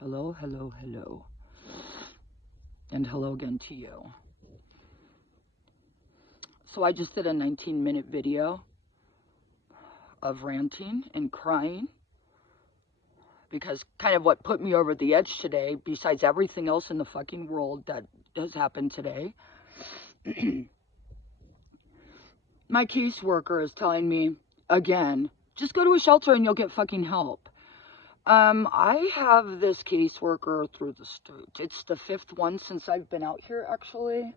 Hello, hello, hello. And hello again to you. So I just did a 19-minute video of ranting and crying because kind of what put me over the edge today, besides everything else in the fucking world that has happened today, my caseworker is telling me, again, just go to a shelter and you'll get fucking help. I have this caseworker through the street. It's the 5th one since I've been out here, actually.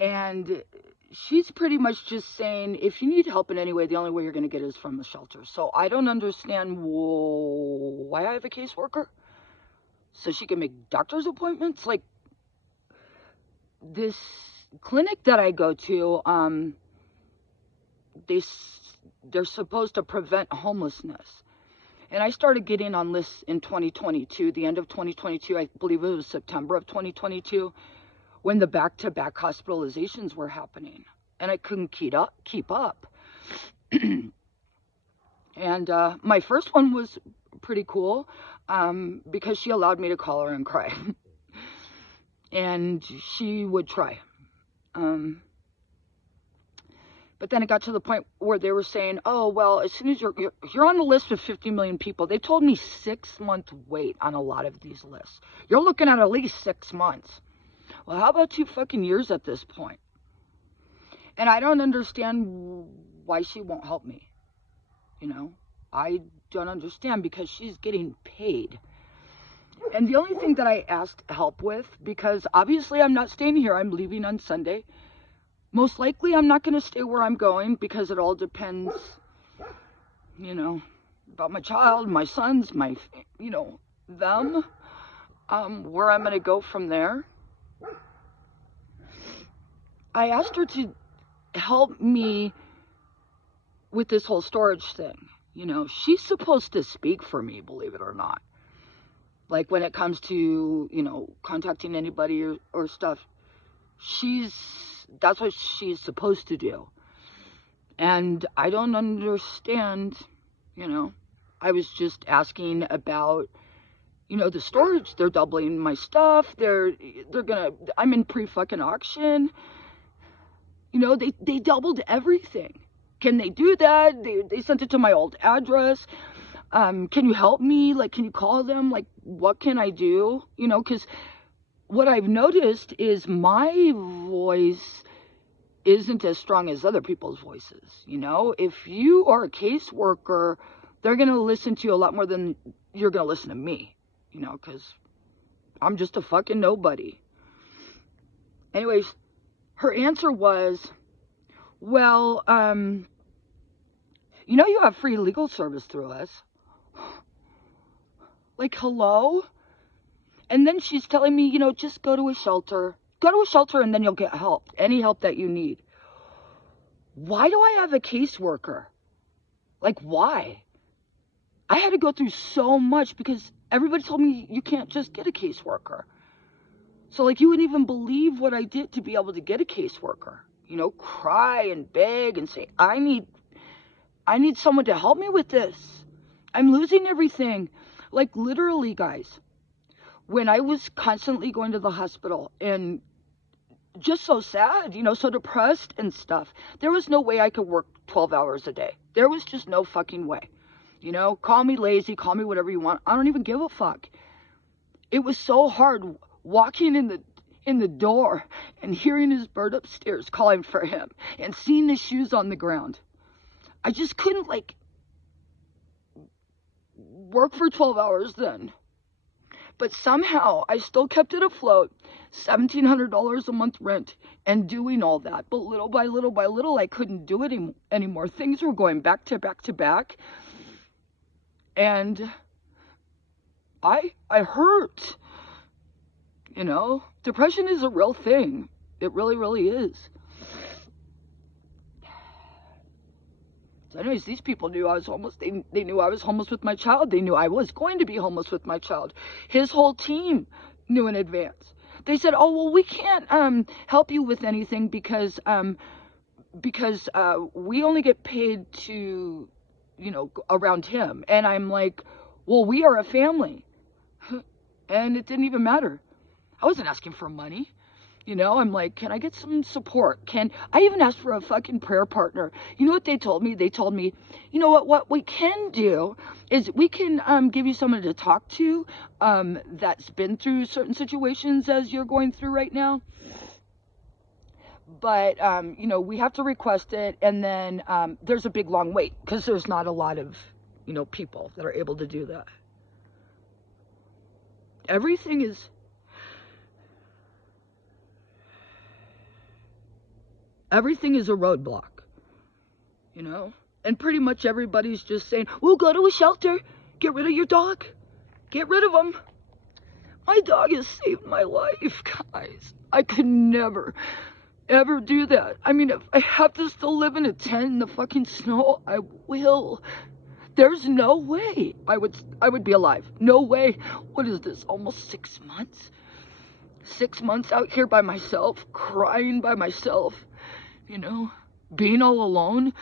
And she's pretty much just saying, if you need help in any way, the only way you're going to get is from the shelter. So I don't understand why I have a caseworker. So she can make doctor's appointments. Like, this clinic that I go to, they're supposed to prevent homelessness. And I started getting on lists in 2022, the end of 2022. I believe it was September of 2022. When the back-to-back hospitalizations were happening, and I couldn't keep up. And my first one was pretty cool because she allowed me to call her and cry. And she would try. But then it got to the point where they were saying, oh, well, as soon as you're on the list of 50 million people, they told me 6-month wait on a lot of these lists. You're looking at least 6 months. Well, how about 2 fucking years at this point? And I don't understand why she won't help me. You know, I don't understand because she's getting paid. And the only thing that I asked help with, because obviously I'm not staying here, I'm leaving on Sunday. Most likely I'm not going to stay where I'm going because it all depends, you know, about my child, my sons, them, where I'm going to go from there. I asked her to help me with this whole storage thing. You know, she's supposed to speak for me, believe it or not. Like when it comes to, you know, contacting anybody or stuff, that's what she's supposed to do. And I don't understand, you know. I was just asking about, you know, the storage. They're doubling my stuff. I'm in pre-fucking auction. You know, they doubled everything. Can they do that? They sent it to my old address. Can you help me? Like, can you call them? Like, what can I do? You know, because what I've noticed is my voice isn't as strong as other people's voices. You know, if you are a caseworker, they're going to listen to you a lot more than you're going to listen to me. You know, because I'm just a fucking nobody. Anyways, her answer was, well, you know, you have free legal service through us. Like, hello? And then she's telling me, you know, just go to a shelter. Go to a shelter and then you'll get help. Any help that you need. Why do I have a caseworker? Like, why? I had to go through so much because everybody told me you can't just get a caseworker. So, like, you wouldn't even believe what I did to be able to get a caseworker. You know, cry and beg and say, I need someone to help me with this. I'm losing everything. Like, literally, guys, when I was constantly going to the hospital and just so sad, you know, so depressed and stuff, there was no way I could work 12 hours a day. There was just no fucking way. You know, call me lazy, call me whatever you want. I don't even give a fuck. It was so hard walking in the door and hearing his bird upstairs calling for him and seeing his shoes on the ground. I just couldn't, like, work for 12 hours then. But somehow I still kept it afloat, $1,700 a month rent, and doing all that. But little by little by little, I couldn't do it anymore. Things were going back to back to back. And I hurt. You know, depression is a real thing. It really, really is. So anyways, these people knew I was homeless. They knew I was homeless with my child. They knew I was going to be homeless with my child. His whole team knew in advance. They said, oh, well, we can't help you with anything because we only get paid to, you know, around him. And I'm like, well, we are a family. And it didn't even matter. I wasn't asking for money. I'm like, can I get some support? I even asked for a fucking prayer partner. You know what they told me? They told me, you know what we can do is we can give you someone to talk to that's been through certain situations as you're going through right now. But, we have to request it, and then there's a big long wait because there's not a lot of, people that are able to do that. Everything is a roadblock, and pretty much everybody's just saying, well, go to a shelter, get rid of your dog, get rid of him. My dog has saved my life, guys. I could never, ever do that. I mean, if I have to still live in a tent in the fucking snow, I will. There's no way I would be alive. No way. What is this, almost 6 months? 6 months out here by myself, crying by myself, being all alone.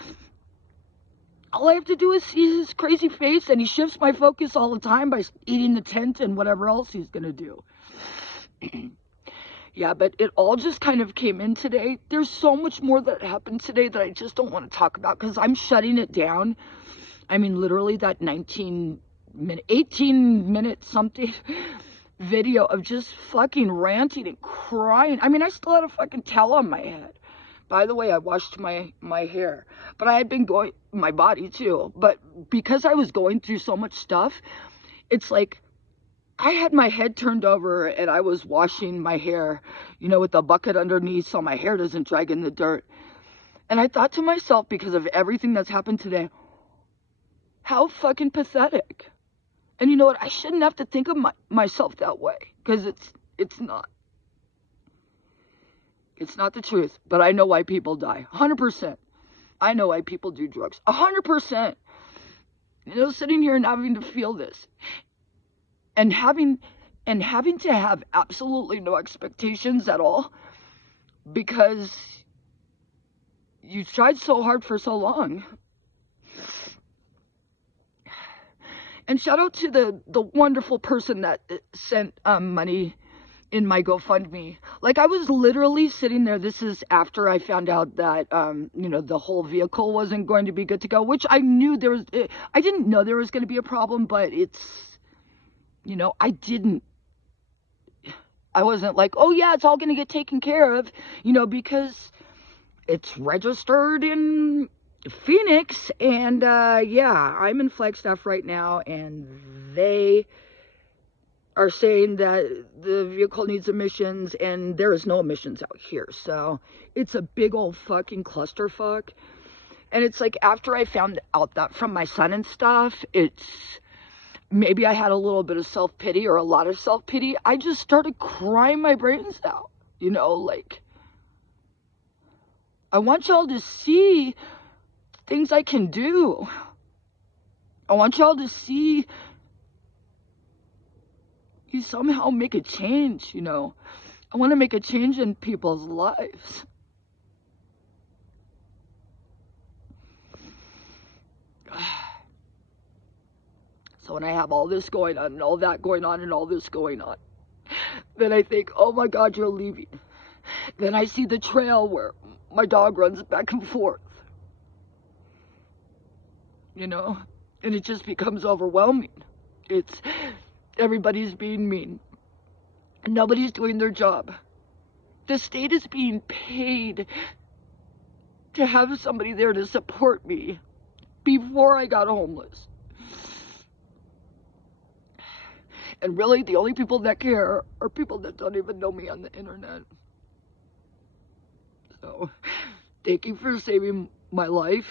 All I have to do is see his crazy face, and he shifts my focus all the time by eating the tent and whatever else he's gonna do. Yeah, but it all just kind of came in today. There's so much more that happened today that I just don't want to talk about because I'm shutting it down. I mean, literally that 18 minute something video of just fucking ranting and crying. I mean, I still had a fucking towel on my head. By the way, I washed my hair, but I had been going, my body too, but because I was going through so much stuff, it's like I had my head turned over and I was washing my hair, with the bucket underneath so my hair doesn't drag in the dirt. And I thought to myself, because of everything that's happened today, how fucking pathetic. And you know what? I shouldn't have to think of myself that way, because it's not. It's not the truth, but I know why people die. 100%. I know why people do drugs. 100%. Sitting here and having to feel this. And having to have absolutely no expectations at all. Because you tried so hard for so long. And shout out to the wonderful person that sent money in my GoFundMe. Like, I was literally sitting there. This is after I found out that, the whole vehicle wasn't going to be good to go, which I knew I didn't know there was going to be a problem, but I wasn't like, oh yeah, it's all going to get taken care of, because it's registered in Phoenix, and yeah, I'm in Flagstaff right now, and they are saying that the vehicle needs emissions, and there is no emissions out here. So it's a big old fucking clusterfuck. And it's like, after I found out that from my son and stuff, maybe I had a little bit of self-pity or a lot of self-pity. I just started crying my brains out, like, I want y'all to see things I can do. I want y'all to see you somehow make a change, I want to make a change in people's lives. So when I have all this going on and all that going on and all this going on, then I think, oh my God, you're leaving. Then I see the trail where my dog runs back and forth. And it just becomes overwhelming. Everybody's being mean. Nobody's doing their job. The state is being paid to have somebody there to support me before I got homeless. And really, the only people that care are people that don't even know me on the internet. So, thank you for saving my life.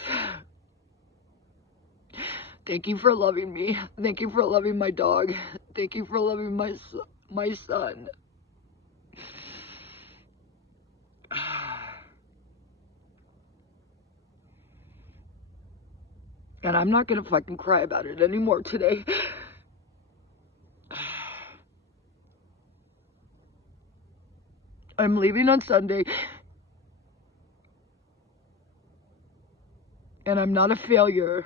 Thank you for loving me. Thank you for loving my dog. Thank you for loving my son. And I'm not gonna fucking cry about it anymore today. I'm leaving on Sunday. And I'm not a failure.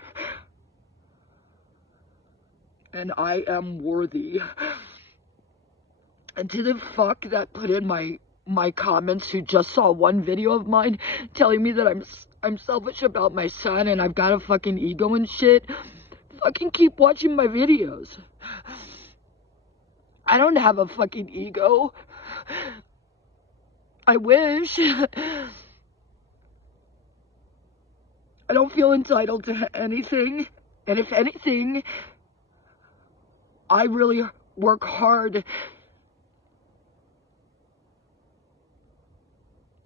And I am worthy. And to the fuck that put in my comments who just saw one video of mine telling me that I'm selfish about my son and I've got a fucking ego and shit, fucking keep watching my videos. I don't have a fucking ego. I wish. I don't feel entitled to anything. And if anything, I really work hard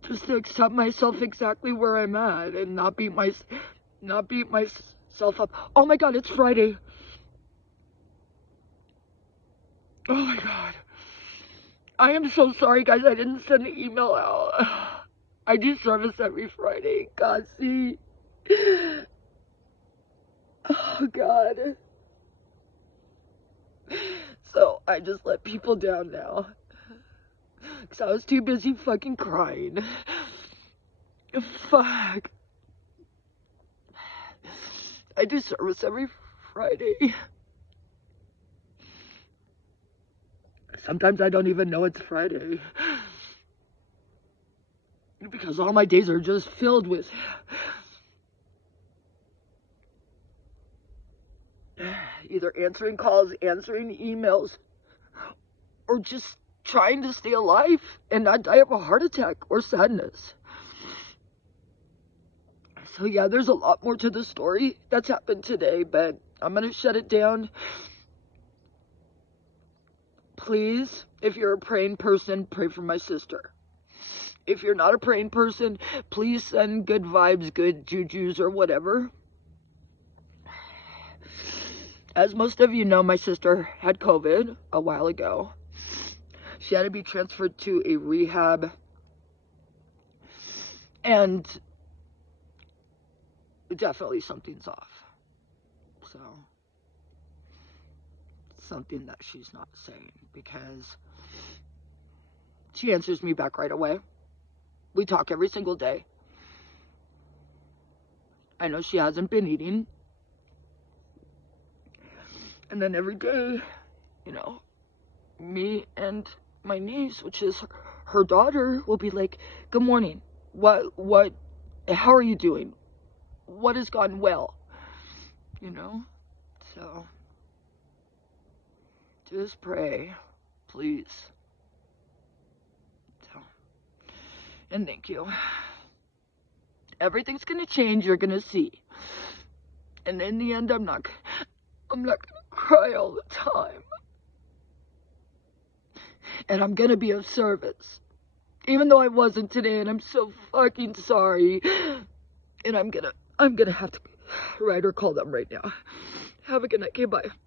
just to accept myself exactly where I'm at and not beat myself up. Oh my God, it's Friday. Oh my God. I am so sorry, guys. I didn't send the email out. I do service every Friday. God, see. Oh God. So I just let people down now. Because I was too busy fucking crying. Fuck. I do service every Friday. Sometimes I don't even know it's Friday. Because all my days are just filled with either answering calls, answering emails, or just trying to stay alive and not die of a heart attack or sadness. So yeah, there's a lot more to the story that's happened today, but I'm gonna shut it down. Please, if you're a praying person, pray for my sister. If you're not a praying person, please send good vibes, good jujus, or whatever. As most of you know, my sister had COVID a while ago. She had to be transferred to a rehab. And definitely something's off. So, something that she's not saying, because she answers me back right away. We talk every single day. I know she hasn't been eating. And then every day, you know, me and my niece, which is her daughter, will be like, good morning. How are you doing? What has gone well? You know? So, just pray, please. So, and thank you. Everything's gonna change, you're gonna see. And in the end, I'm not gonna cry all the time. And I'm gonna be of service. Even though I wasn't today, and I'm so fucking sorry. And I'm gonna have to write or call them right now. Have a good night. Okay, bye.